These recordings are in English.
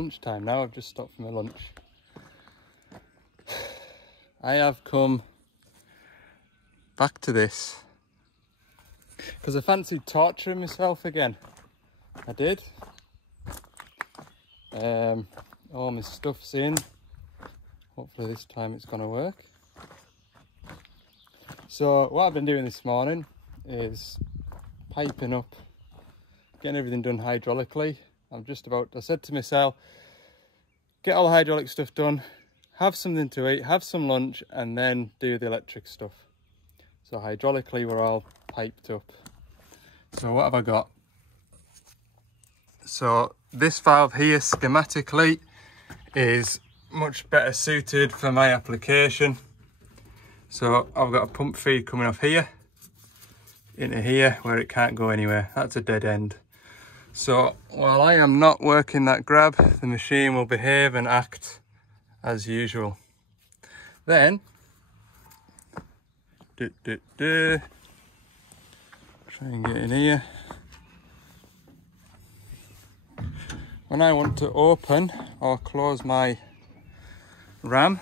lunchtime now. I've just stopped for my lunch. I have come back to this because I fancied torturing myself again. I did. All my stuff's in. Hopefully this time it's gonna work. So what I've been doing this morning is piping up, getting everything done hydraulically. I said to myself, get all the hydraulic stuff done, have something to eat, have some lunch, and then do the electric stuff. So hydraulically we're all piped up. So what have I got? So this valve here schematically is much better suited for my application. So I've got a pump feed coming off here into here where it can't go anywhere. That's a dead end. So while I am not working that grab, the machine will behave and act as usual. Then try and get in here. When I want to open or close my ram,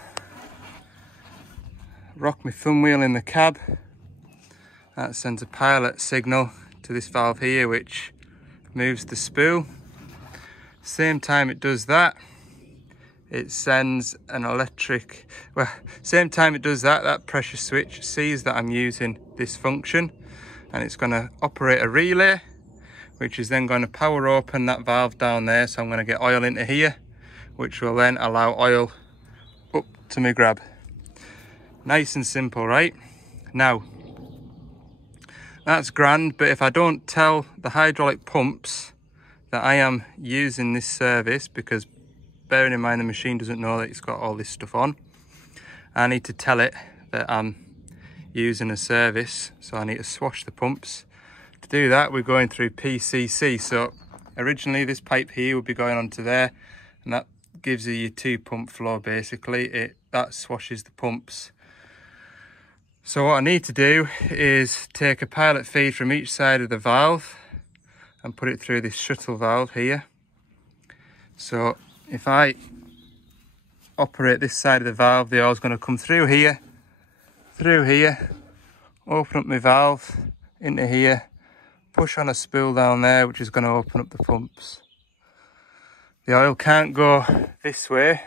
rock my thumb wheel in the cab, that sends a pilot signal to this valve here which moves the spool. Same time it does that, it sends an electric, same time it does that, that pressure switch sees that I'm using this function and it's going to operate a relay, which is then going to power open that valve down there. So I'm going to get oil into here, which will then allow oil up to my grab. Nice and simple, right? Now, that's grand, but if I don't tell the hydraulic pumps that I am using this service, because bearing in mind the machine doesn't know that it's got all this stuff on, I need to tell it that I'm using a service, so I need to swash the pumps. To do that, we're going through PCC. So originally this pipe here would be going onto there, and that gives you your 2-pump flow basically. That swashes the pumps. So what I need to do is take a pilot feed from each side of the valve and put it through this shuttle valve here. So if I operate this side of the valve, the oil's going to come through here, open up my valve into here, push on a spool down there, which is going to open up the pumps. The oil can't go this way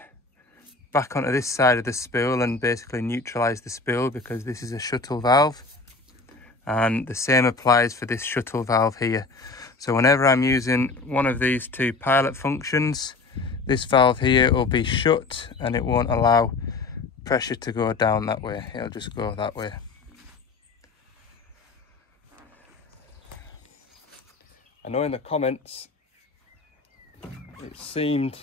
back onto this side of the spool and basically neutralize the spool, because this is a shuttle valve, and the same applies for this shuttle valve here. So whenever I'm using one of these two pilot functions, this valve here will be shut and it won't allow pressure to go down that way. It'll just go that way. I know in the comments it seemed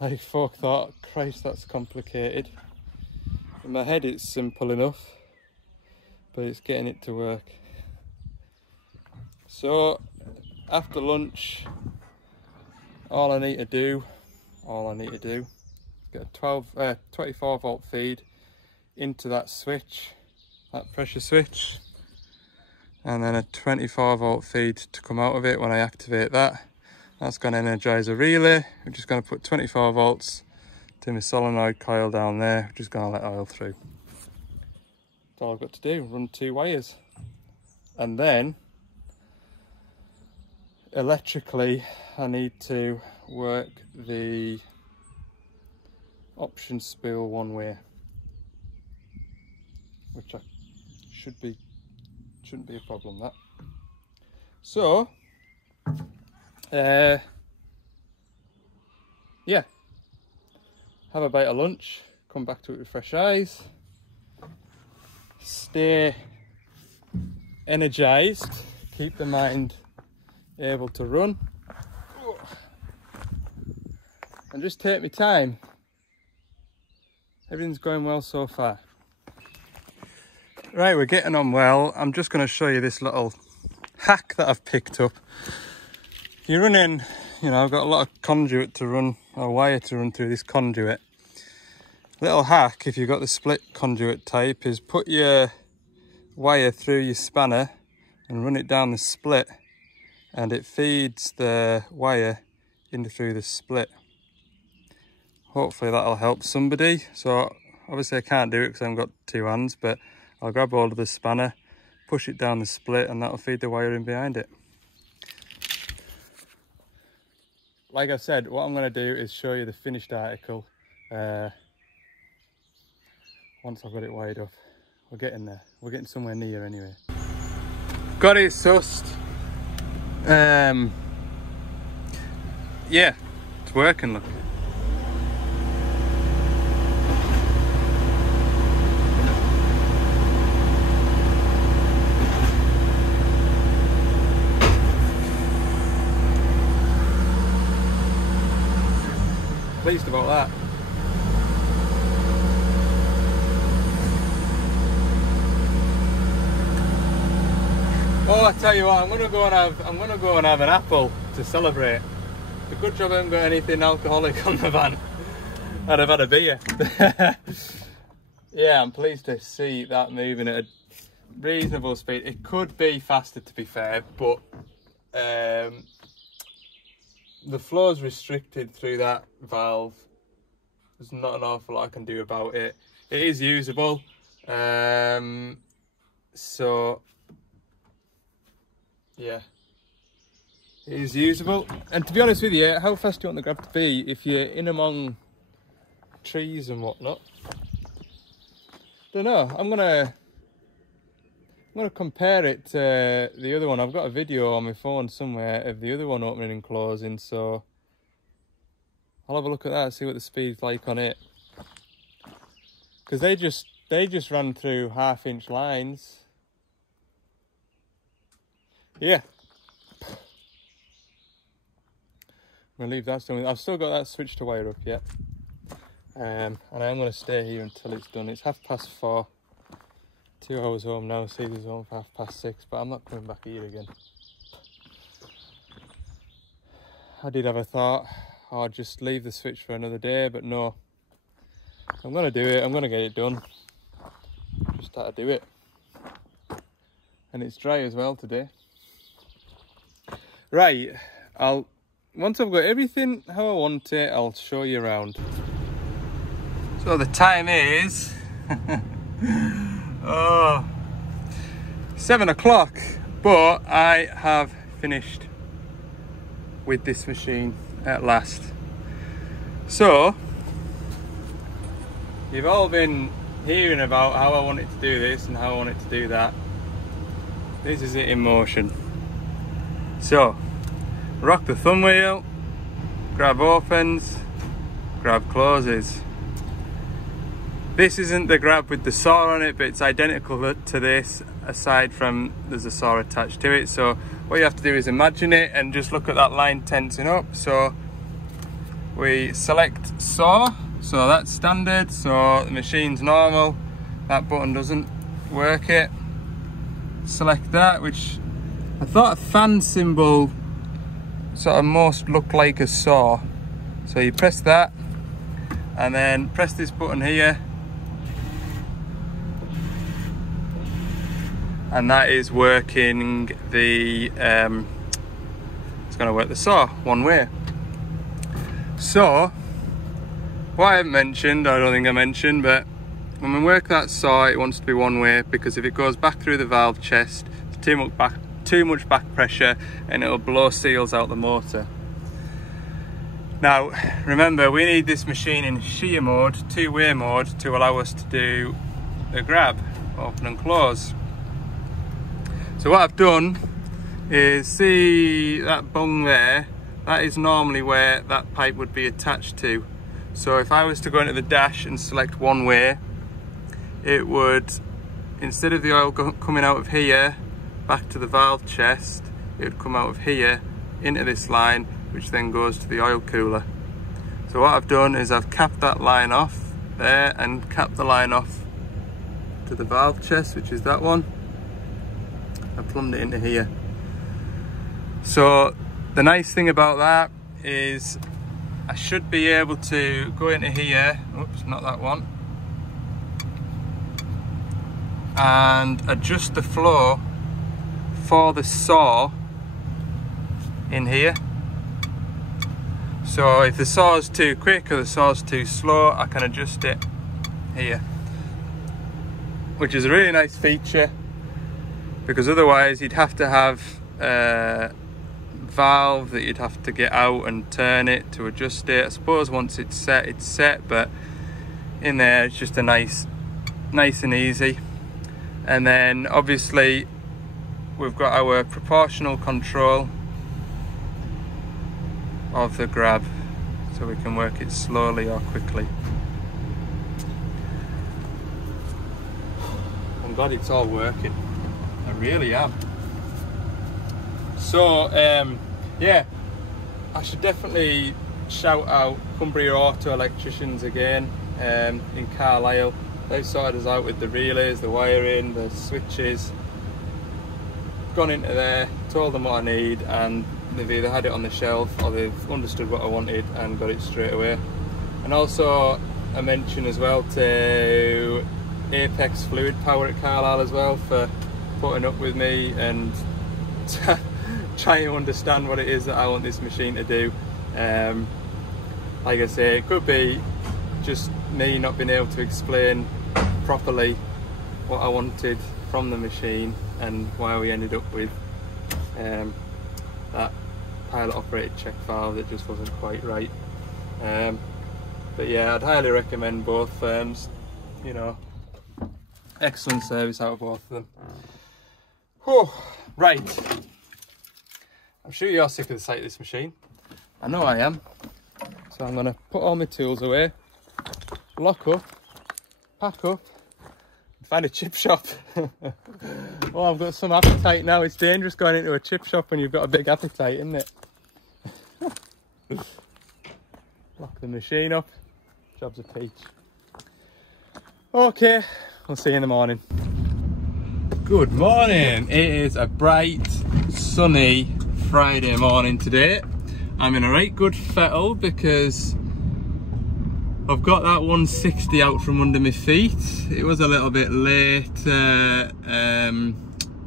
like folk thought, Christ, that's complicated. In my head it's simple enough, but it's getting it to work. So after lunch, all I need to do is get a 24 volt feed into that switch, that pressure switch, and then a 24 volt feed to come out of it when I activate that. That's going to energize a relay, which is going to put 24 volts to my solenoid coil down there, which is going to let oil through. That's all I've got to do, run 2 wires. And then, electrically, I need to work the option spool one way, which shouldn't be a problem, that. So, yeah, have a bite of lunch, come back to it with fresh eyes, stay energized, keep the mind able to run, and just take my time. Everything's going well so far. Right, we're getting on well. I'm just going to show you this little hack that I've picked up. If you're running, I've got a lot of conduit to run, or wire to run through this conduit. Little hack, if you've got the split conduit type, is put your wire through your spanner and run it down the split, and it feeds the wire in through the split. hopefully that'll help somebody. So obviously I can't do it because I haven't got two hands, but I'll grab hold of the spanner, push it down the split, and that'll feed the wiring behind it. Like I said, what I'm going to do is show you the finished article once I've got it wired up. We're getting there. We're getting somewhere near anyway. Got it sussed. Yeah, it's working, look. Pleased about that. Oh, I tell you what, I'm gonna go and have an apple to celebrate. It's a good job I haven't got anything alcoholic on the van. I'd have had a beer. Yeah, I'm pleased to see that moving at a reasonable speed. It could be faster, to be fair, but the flow's restricted through that valve. There's not an awful lot I can do about it. It is usable, so yeah, it is usable. And to be honest with you, how fast do you want the grab to be if you're in among trees and whatnot? Don't know. I'm gonna compare it to the other one. I've got a video on my phone somewhere of the other one opening and closing, so I'll have a look at that, see what the speed's like on it. Because they just ran through 1/2 inch lines. Yeah. I'm gonna leave that done. I've still got that switch to wire up yet. And I'm gonna stay here until it's done. It's 4:30. 2 hours home now. Caesar's home for 6:30, but I'm not coming back here again. I did have a thought, I'll just leave the switch for another day, but no. I'm gonna do it. I'm gonna get it done. Just had to do it. And it's dry as well today. Right, once I've got everything how I want it, I'll show you around. So the time is 7 o'clock, but I have finished with this machine at last. So you've all been hearing about how I wanted to do this and how I wanted to do that. This is it in motion. So rock the thumb wheel, grab opens, grab closes. This isn't the grab with the saw on it, but it's identical to this, aside from there's a saw attached to it. So what you have to do is imagine it and just look at that line tensing up. So we select saw, so that's standard, so the machine's normal, that button doesn't work it. Select that, which I thought a fan symbol sort of most looked like a saw. So you press that and then press this button here, and that is working the it's going to work the saw one way. So what I haven't mentioned, I don't think I mentioned, but when we work that saw, it wants to be one way, because if it goes back through the valve chest, it's too much back pressure and it'll blow seals out the motor. Now remember, we need this machine in shear mode, two-way mode, to allow us to do the grab, open and close. So what I've done is, see that bung there, that is normally where that pipe would be attached to. So if I was to go into the dash and select one way, it would, instead of the oil coming out of here back to the valve chest, it would come out of here into this line, which then goes to the oil cooler. So what I've done is I've capped that line off there and capped the line off to the valve chest, which is that one. I plumbed it into here. So the nice thing about that is I should be able to go into here, oops, not that one, and adjust the flow for the saw in here. So So if the saw's too quick or the saw's too slow, I can adjust it here, which is a really nice feature, because otherwise you'd have to have a valve that you'd have to get out and turn it to adjust it. I suppose once it's set, but in there it's just a nice and easy. And then obviously we've got our proportional control of the grab, so we can work it slowly or quickly. I'm glad it's all working. I really am. So yeah, I should definitely shout out Cumbria Auto Electricians again in Carlisle. They've sorted us out with the relays, the wiring, the switches. Gone into there, told them what I need, and they've either had it on the shelf or they've understood what I wanted and got it straight away. And also a mention as well to Apex Fluid Power at Carlisle as well for putting up with me and trying to understand what it is that I want this machine to do. Like I say, it could be just me not being able to explain properly what I wanted from the machine and why we ended up with that pilot operated check valve that just wasn't quite right. But yeah, I'd highly recommend both firms. You know, excellent service out of both of them. Whew. Right, I'm sure you're sick of the sight of this machine. I know I am. So I'm gonna put all my tools away, lock up, pack up, and find a chip shop. Oh, I've got some appetite now. It's dangerous going into a chip shop when you've got a big appetite, isn't it? Lock the machine up. Job's a peach. Okay, we'll see you in the morning. Good morning. It is a bright, sunny Friday morning today. I'm in a right good fettle because I've got that 160 out from under my feet. It was a little bit late,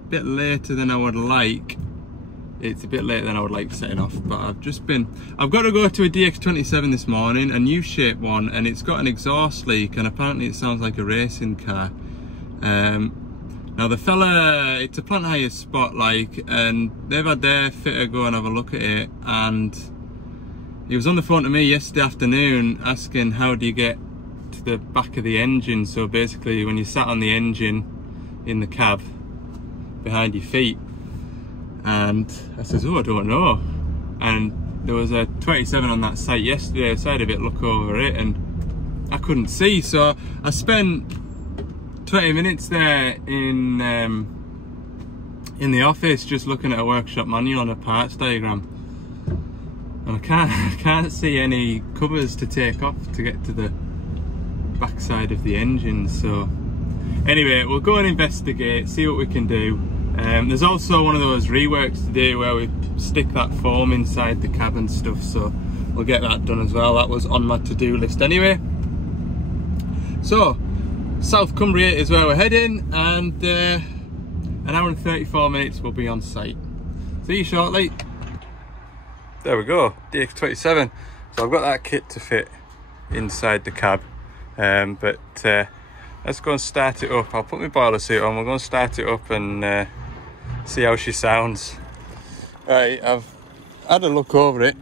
bit later than I would like. It's a bit later than I would like setting off, but I've got to go to a DX27 this morning, a new shape one, and it's got an exhaust leak, and apparently it sounds like a racing car. Now the fella, it's a plant hire spot like, and they've had their fitter go and have a look at it, and he was on the phone to me yesterday afternoon asking how do you get to the back of the engine. So basically when you sat on the engine in the cab behind your feet, and I says, oh, I don't know. And there was a 27 on that site yesterday, so I had a bit look over it and I couldn't see. So I spent 20 minutes there in the office just looking at a workshop manual and a parts diagram. And I can't see any covers to take off to get to the backside of the engine. So anyway, we'll go and investigate, see what we can do. There's also one of those reworks to do where we stick that foam inside the cab and stuff, so we'll get that done as well. That was on my to-do list anyway. So South Cumbria is where we're heading, and an hour and 34 minutes we'll be on site. See you shortly. There we go, DX27. So I've got that kit to fit inside the cab, but let's go and start it up. I'll put my boiler suit on, we're going to start it up and see how she sounds. Right, I've had a look over it.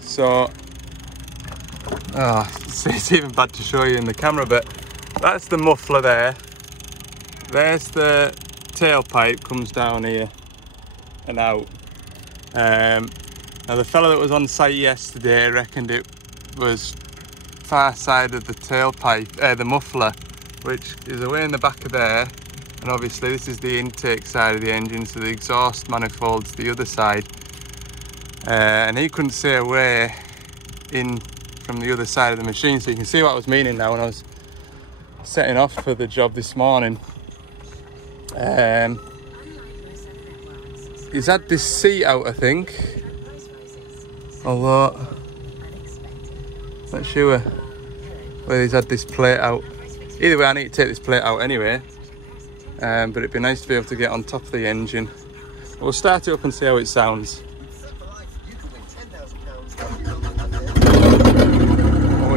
So, it's even bad to show you in the camera, but that's the muffler there. There's the tailpipe, comes down here and out. Now the fella that was on site yesterday reckoned it was far side of the tailpipe, the muffler, which is away in the back of there, and obviously this is the intake side of the engine, so the exhaust manifold's the other side, and he couldn't see a way in from the other side of the machine. So you can see what I was meaning now when I was setting off for the job this morning. He's had this seat out, I think, although not sure whether he's had this plate out. Either way, I need to take this plate out anyway, but it'd be nice to be able to get on top of the engine. We'll start it up and see how it sounds.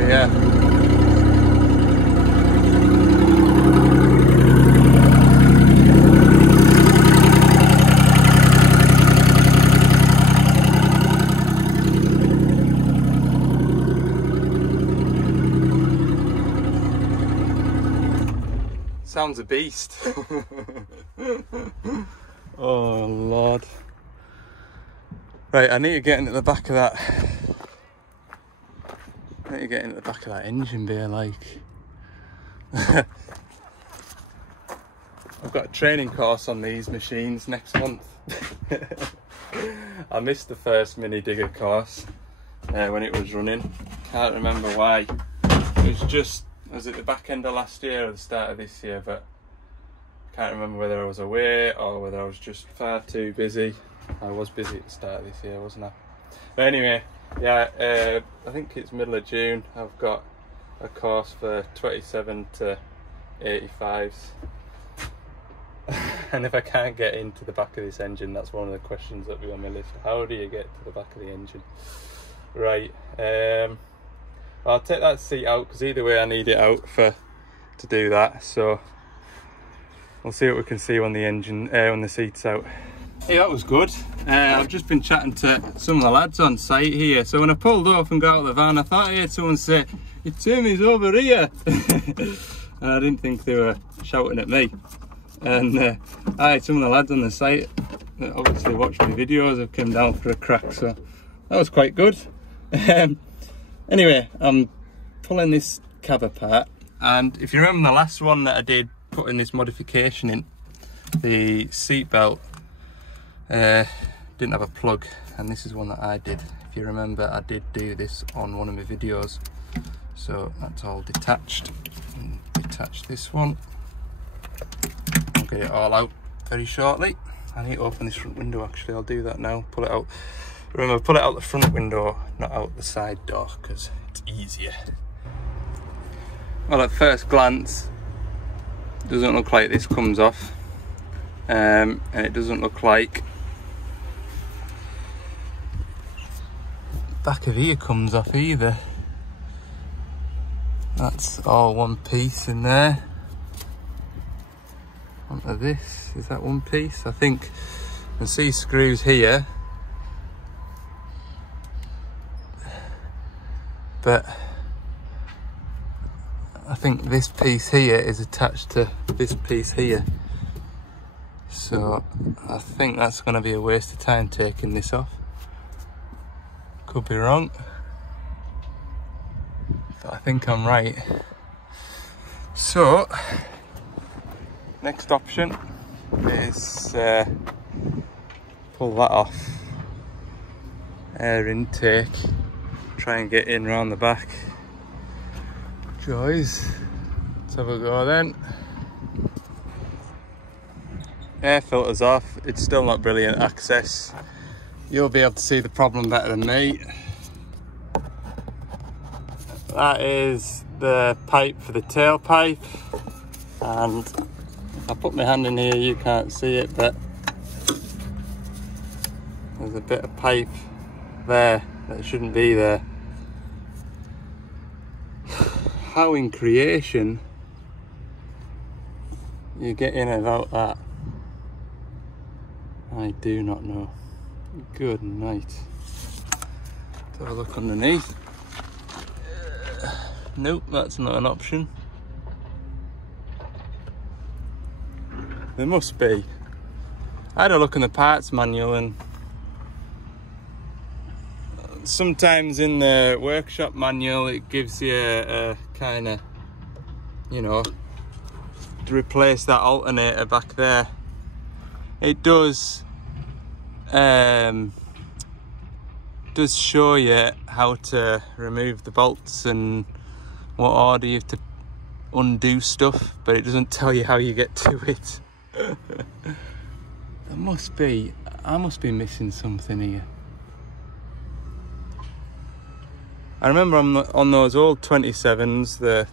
yeah. Sounds a beast. Oh Lord. Right, I need to get into the back of that. I need to get into the back of that engine bay, like. I've got a training course on these machines next month. I missed the first mini digger course when it was running. Can't remember why. It was at the back end of last year or the start of this year, but I can't remember whether I was away or whether I was just far too busy. I was busy at the start of this year, wasn't I? But anyway, yeah, I think it's middle of June. I've got a course for 27 to 85s. And if I can't get into the back of this engine, that's one of the questions that will be on my list. How do you get to the back of the engine? Right, I'll take that seat out because either way I need it out to do that. So we'll see what we can see when the seat's out. Hey, that was good. I've just been chatting to some of the lads on site here. So when I pulled off and got out of the van, I thought I heard someone say, "Your Timmy's over here." And I didn't think they were shouting at me. And I had some of the lads on the site that obviously watched my videos have come down for a crack, so that was quite good. Anyway, I'm pulling this cab apart, and if you remember the last one that I did, putting this modification in, the seat belt didn't have a plug, and this is one that I did. If you remember, I did do this on one of my videos. So that's all detached. And detach this one. I'll get it all out very shortly. I need to open this front window actually. I'll do that now. Pull it out. Remember, pull it out the front window, not out the side door, because it's easier. Well, at first glance, it doesn't look like this comes off. And it doesn't look like back of here comes off either. That's all one piece in there. Onto this, is that one piece? I think you can see screws here, but I think this piece here is attached to this piece here. So I think that's going to be a waste of time taking this off. Could be wrong, but I think I'm right. So next option is pull that off. Air intake. Try and get in round the back. Joys. Let's have a go then. Air filter's off. It's still not brilliant access. You'll be able to see the problem better than me. That is the pipe for the tailpipe, and if I put my hand in here you can't see it, but there's a bit of pipe there that shouldn't be there. How in creation you get in and out that, I do not know. Good night. Let's have a look underneath. Nope, that's not an option. There must be. I had a look in the parts manual, and sometimes in the workshop manual it gives you a kind of, you know, to replace that alternator back there. It does show you how to remove the bolts and what order you have to undo stuff, but it doesn't tell you how you get to it. I must be missing something here. I remember on those old 27s, the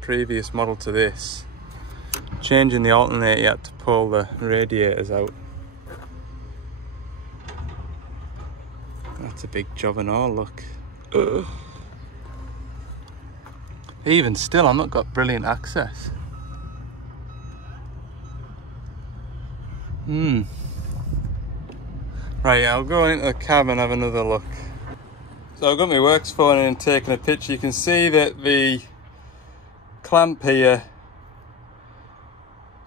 previous model to this, changing the alternator, you had to pull the radiators out. That's a big job and all, look. Ugh. Even still, I've not got brilliant access. Right, I'll go into the cab and have another look. So I've got my works phone in and taking a picture. You can see that the clamp here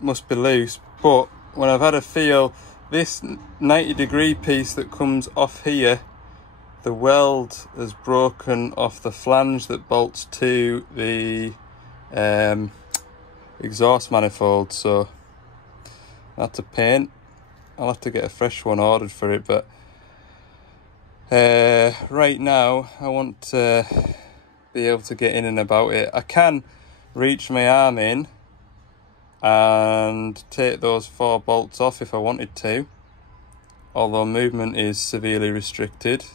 must be loose, but when I've had a feel, this 90-degree piece that comes off here, the weld has broken off the flange that bolts to the exhaust manifold, so that's a pain. I'll have to get a fresh one ordered for it, but right now I want to be able to get in and about it. I can reach my arm in and take those 4 bolts off if I wanted to, although movement is severely restricted,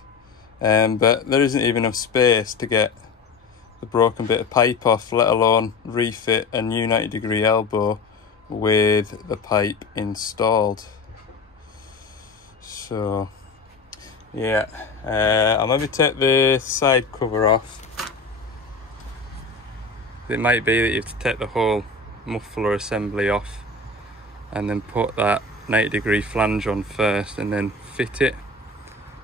but there isn't even enough space to get the broken bit of pipe off, let alone refit a new 90-degree elbow with the pipe installed. So yeah, I'll maybe take the side cover off. It might be that you have to take the whole muffler assembly off and then put that 90-degree flange on first and then fit it.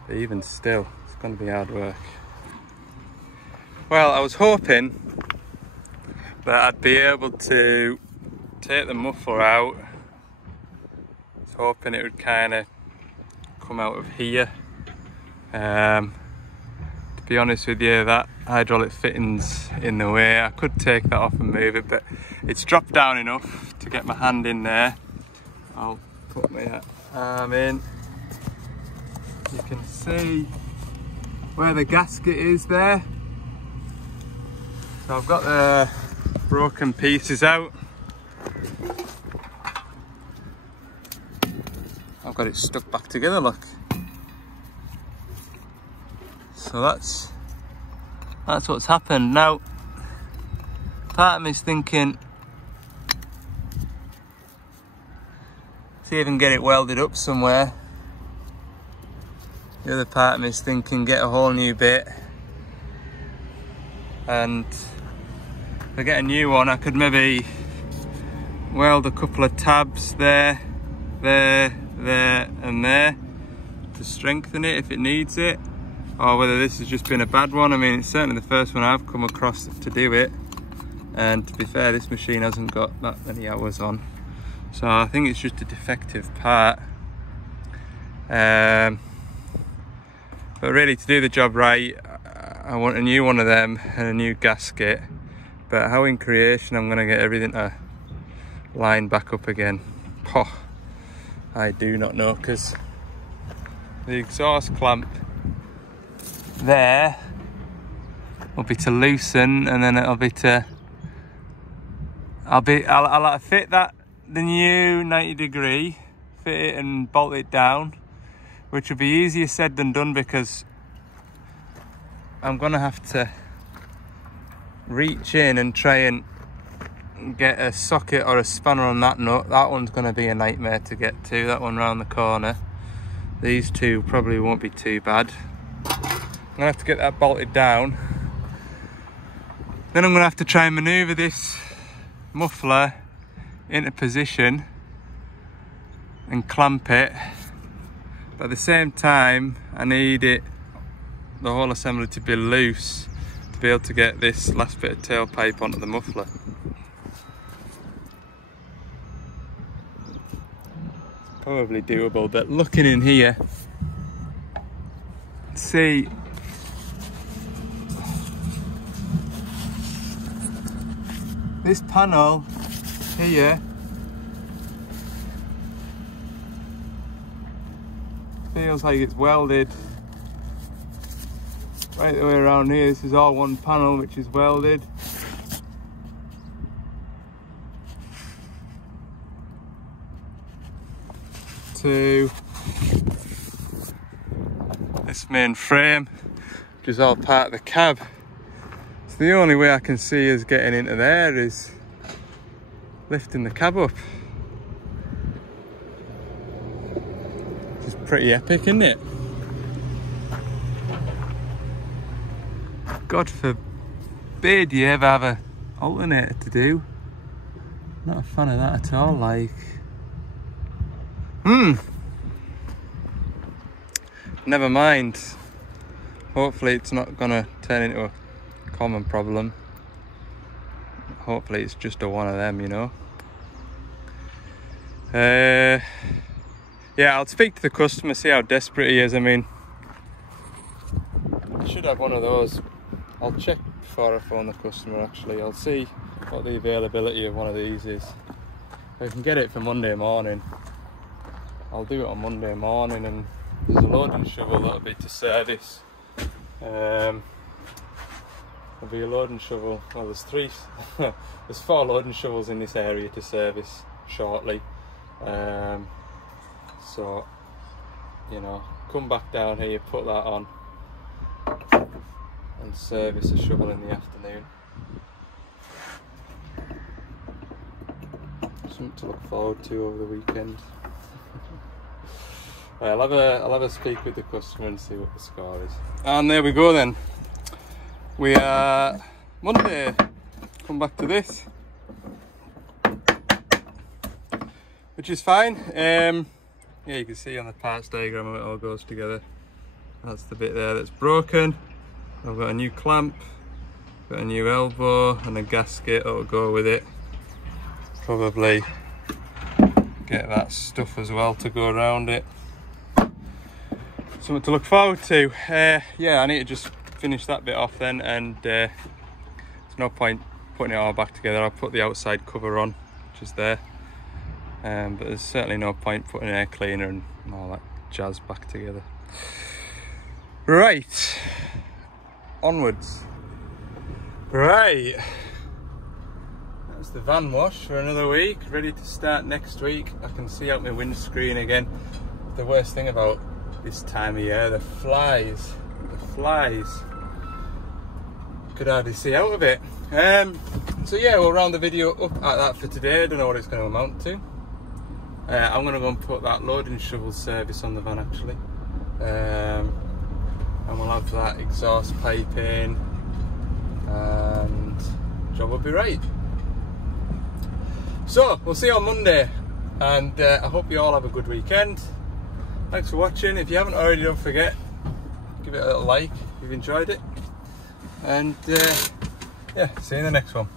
But even still, it's going to be hard work. Well, I was hoping that I'd be able to take the muffler out. I was hoping it would kind of come out of here. To be honest with you, that hydraulic fitting's in the way. I could take that off and move it, but it's dropped down enough to get my hand in there. I'll put my arm in. You can see where the gasket is there. So I've got the broken pieces out. I've got it stuck back together, look. So that's what's happened. Now, part of me's thinking, see if I can get it welded up somewhere. The other part of me's thinking, get a whole new bit. And if I get a new one, I could maybe weld a couple of tabs there, and there to strengthen it if it needs it. Or whether this has just been a bad one. I mean, it's certainly the first one I've come across to do it, and to be fair, this machine hasn't got that many hours on, so I think it's just a defective part. But really, to do the job right, I want a new one of them and a new gasket. But how in creation I'm going to get everything to line back up again, I do not know, because the exhaust clamp there will be to loosen, and then it'll be to I'll fit the new 90-degree, fit it and bolt it down, which will be easier said than done, because I'm gonna have to reach in and try and get a socket or a spanner on that nut. That one's gonna be a nightmare to get to, that one round the corner. These two probably won't be too bad. I'm gonna have to get that bolted down. Then I'm gonna have to try and maneuver this muffler into position and clamp it. But at the same time, I need the whole assembly to be loose to be able to get this last bit of tailpipe onto the muffler. It's probably doable, but looking in here, see, this panel here feels like it's welded right the way around here. This is all one panel which is welded. To this main frame, which is all part of the cab. So the only way I can see us getting into there is lifting the cab up. Which is pretty epic, isn't it? God forbid you ever have a alternator to do. Not a fan of that at all, like. Never mind. Hopefully it's not gonna turn into a common problem. Hopefully it's just a one of them, you know. Yeah, I'll speak to the customer, see how desperate he is. I mean, I should have one of those. I'll check before I phone the customer actually. I'll see what the availability of one of these is. If I can get it for Monday morning, I'll do it on Monday morning, and there's a loading shovel that'll be to service. There'll be a loading shovel, well there's three, there's 4 loading shovels in this area to service shortly. So, you know, come back down here, put that on and service a shovel in the afternoon. Something to look forward to over the weekend. I'll have a speak with the customer and see what the score is. And there we go then. We are Monday. Come back to this, which is fine. Yeah, you can see on the parts diagram how it all goes together. That's the bit there that's broken. I've got a new clamp, got a new elbow and a gasket that'll go with it. Probably get that stuff as well to go around it. Something to look forward to. Yeah, I need to just finish that bit off then, and there's no point putting it all back together. I'll put the outside cover on, which is there. But there's certainly no point putting an air cleaner and all that jazz back together. Right, onwards. Right, that's the van wash for another week, ready to start next week. I can see out my windscreen again. The worst thing about this time of year, the flies. Could hardly see out of it. So yeah, we'll round the video up at that for today. I don't know what it's going to amount to. I'm going to go and put that loading shovel service on the van actually, and we'll have that exhaust pipe in and job will be right. So we'll see you on Monday, and I hope you all have a good weekend. Thanks for watching. If you haven't already, don't forget, give it a little like if you've enjoyed it, and yeah, see you in the next one.